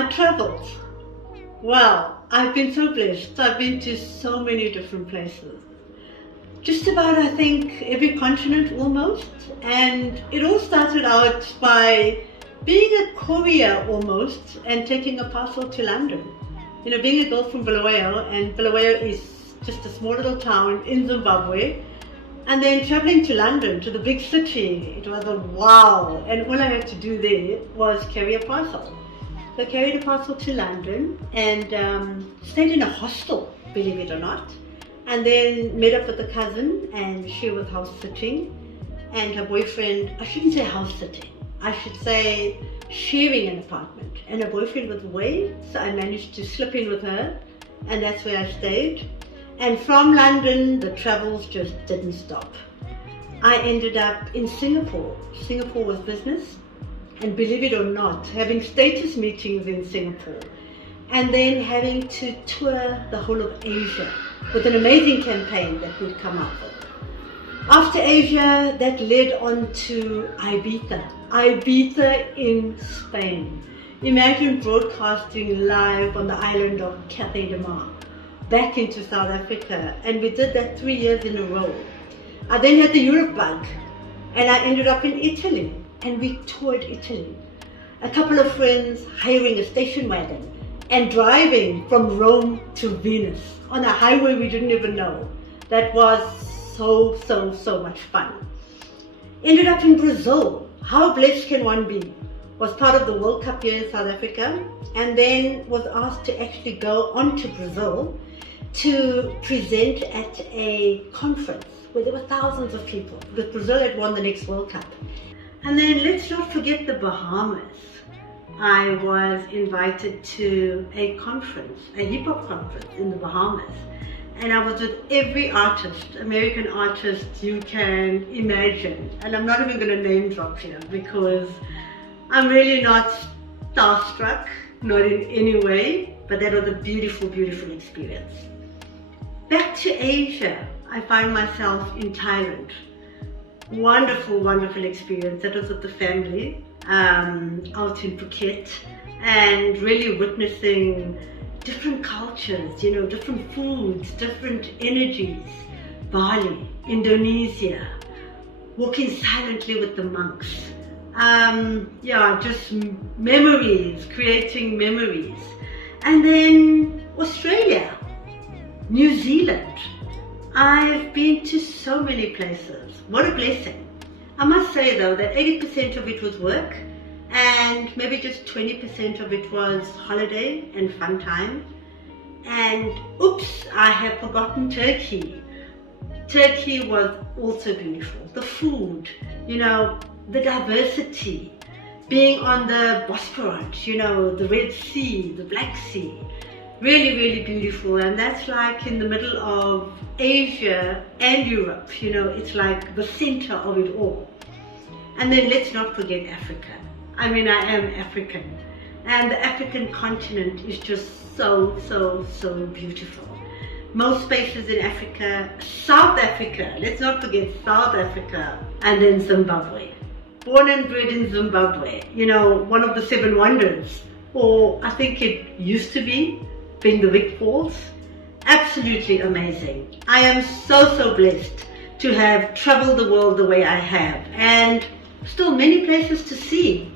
My travels. Well, I've been so blessed. I've been to so many different places. Just about, I think, every continent almost. And it all started out by being a courier almost and taking a parcel to London. You know, being a girl from Bulawayo, and Bulawayo is just a small little town in Zimbabwe. And then traveling to London, to the big city, it was a wow. And all I had to do there was carry a parcel. So I carried a parcel to London and stayed in a hostel, believe it or not. And then met up with a cousin, and she was house sitting. And her boyfriend, I shouldn't say house sitting, I should say sharing an apartment. And her boyfriend was away, so I managed to slip in with her, and that's where I stayed. And from London, the travels just didn't stop. I ended up in Singapore. Singapore was business. And believe it or not, having status meetings in Singapore. And then having to tour the whole of Asia with an amazing campaign that would come out of it. After Asia, that led on to Ibiza. Ibiza in Spain. Imagine broadcasting live on the island of Cathay de Mar. Back into South Africa, and we did that 3 years in a row. I then had the Europe bug, and I ended up in Italy, and we toured Italy. A couple of friends hiring a station wagon and driving from Rome to Venice on a highway we didn't even know. That was so much fun. Ended up in Brazil. How blessed can one be? Was part of the World Cup year in South Africa, and then was asked to actually go on to Brazil to present at a conference where there were thousands of people, because Brazil had won the next World Cup. And then let's not forget the Bahamas. I was invited to a conference, a hip hop conference in the Bahamas. And I was with every artist, American artist you can imagine. And I'm not even going to name drop here because I'm really not starstruck, not in any way, but that was a beautiful, beautiful experience. Back to Asia, I find myself in Thailand. Wonderful, wonderful experience. That was with the family out in Phuket, and really witnessing different cultures, you know, different foods, different energies. Bali, Indonesia, walking silently with the monks. Just memories, creating memories. And then Australia, New Zealand. I've been to so many places. What a blessing. I must say though that 80% of it was work and maybe just 20% of it was holiday and fun time. And oops, I have forgotten Turkey. Turkey was also beautiful. The food, you know, the diversity, being on the Bosphorus, you know, the Red Sea, the Black Sea. Really, really beautiful. And that's like in the middle of Asia and Europe, you know, it's like the center of it all. And then let's not forget Africa. I mean, I am African. And the African continent is just so beautiful. Most places in Africa, South Africa, let's not forget South Africa, and then Zimbabwe. Born and bred in Zimbabwe, you know, one of the 7 wonders, or I think it used to be, being the big falls. Absolutely amazing. I am so blessed to have traveled the world the way I have, and still many places to see.